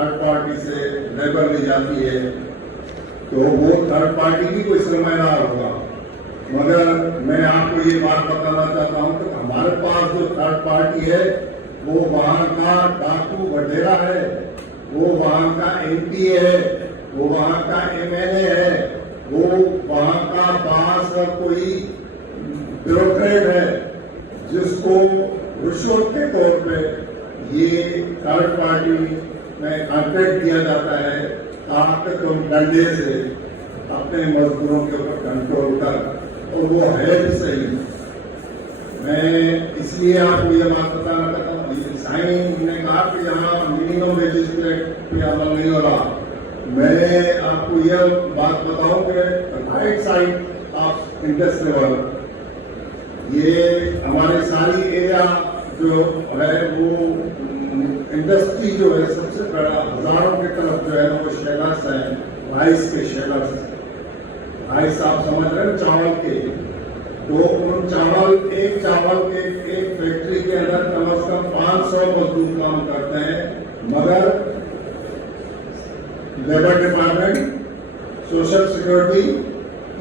Third party से labour ली जाती है तो वो थर्ड पार्टी की कोई सरमायादार होगा। मगर मैं आपको ये बात बताना चाहता हूँ कि हमारे पास जो थर्ड पार्टी है वो वहाँ का डाकू वडेरा है, वो वहाँ का एमपी है, वो वहाँ का एमएलए है, वो वहाँ का पास कोई ब्यूरोक्रेट है जिसको रिश्वत के तौर पे ये थर्ड पार्टी में कॉन्ट्रैक्ट दिया जाता है ताकि तुम डंडे से अपने मजदूरों के ऊपर कंट्रोल कर, और वो है भी सही। मैं इसलिए आपको ये बात बताना चाहता हूँ, साईं ने कहा कि यहाँ मिनिमम वेजेस पे अमल नहीं हो रहा। मैं आपको यह बात बताऊं कि right side of Indus river ये हमारे सारी एरिया जो है वो इंडस्ट्री जो है सबसे बड़ा हजारों की तरफ जो है वो शेलर्स है, राइस के शेलर्स, राइस आप समझ रहे हैं चावल के, तो उन एक चावल के एक फैक्ट्री के अंदर कम से कम 500 मजदूर काम करते हैं, मगर लेबर डिपार्टमेंट, सोशल सिक्योरिटी,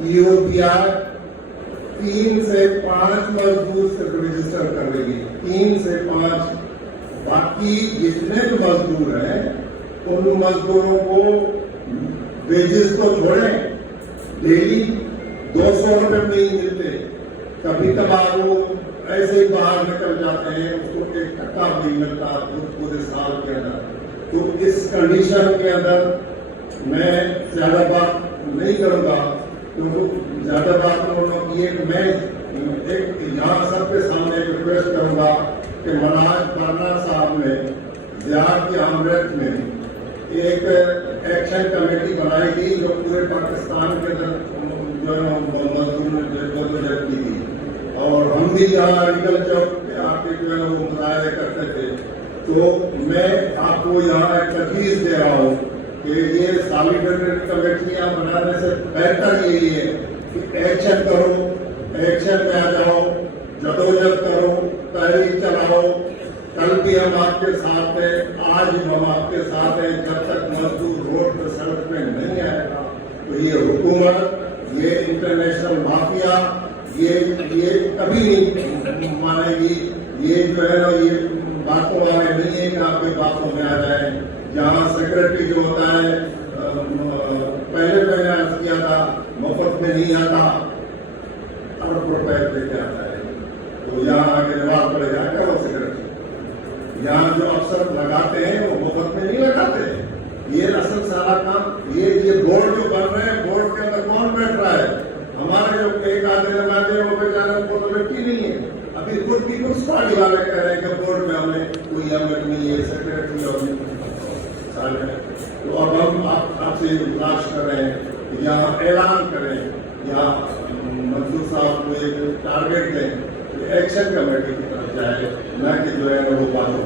ईओपीआर 3 से 5 मजदूर सिर्फ रजिस्टर कर लेगी, 3 से 5। बाकी जितने भी मजदूर हैं उन मजदूरों को वेजेस तो छोड़ें, डेली 200 रुपये नहीं मिलते, कभी कभार वो ऐसे ही बाहर निकल जाते हैं, उसको 1 टका नहीं मिलता पूरे साल के अंदर। तो इस कंडीशन के अंदर मैं ज्यादा बात नहीं करूंगा, क्योंकि ज्यादा बात करना ये मैं एक यहाँ सबके सामने रिक्वेस्ट करूंगा कि मनोज परना साहब ने बिहार की अमृत में एक एक्शन कमेटी बनाई थी जो पूरे पाकिस्तान के अंदर जो है मजदूर ने की थी, और हम भी यहाँ लीगल चौक पे आके जो है वो मुजाहरे करते थे। तो मैं आपको यहाँ एक तजवीज़ दे रहा हूँ कि ये सॉलिडरिटी कमेटियाँ बनाने से बेहतर यही है कि एक्शन करो, एक्शन में आ जाओ, जदोजहद करो, तहरीक चलाओ। कल भी हम आपके साथ हैं, आज भी हम आपके साथ हैं। जब तक मजदूर रोड पर सड़क पे नहीं आएगा तो ये हुकूमत, ये इंटरनेशनल माफिया ये कभी नहीं मानेगी। ये जो है ना ये बातों वाले नहीं है कि आपके बातों में आ जाए। जहाँ सेक्रेटरी जो होता है पहले मैंने अर्ज किया था मुफ्त में नहीं आता, अरब रुपए देके आता है, तो यहाँ आगे जवाब पड़ेगा क्या वो सेक्रेटरी। यहाँ जो अफसर लगाते हैं वो मुफ्त में नहीं लगाते। ये असल सारा काम ये बोर्ड जो बन रहे हैं, बोर्ड के अंदर कौन बैठ रहा है? हमारे जो एक आधे लगाते वो बेचारे को तो बैठी नहीं है। अभी खुद पीपुल्स पार्टी वाले कह रहे हैं कि बोर्ड में हमें कोई अमल नहीं है, सेक्रेटरी और तो अब हम आपसे गुजारिश कर रहे हैं, यहाँ ऐलान करें, यहाँ मंसूर साहब को एक टारगेट दें, एक्शन कमेटी की तरफ जाए, न कि जो है वो बातों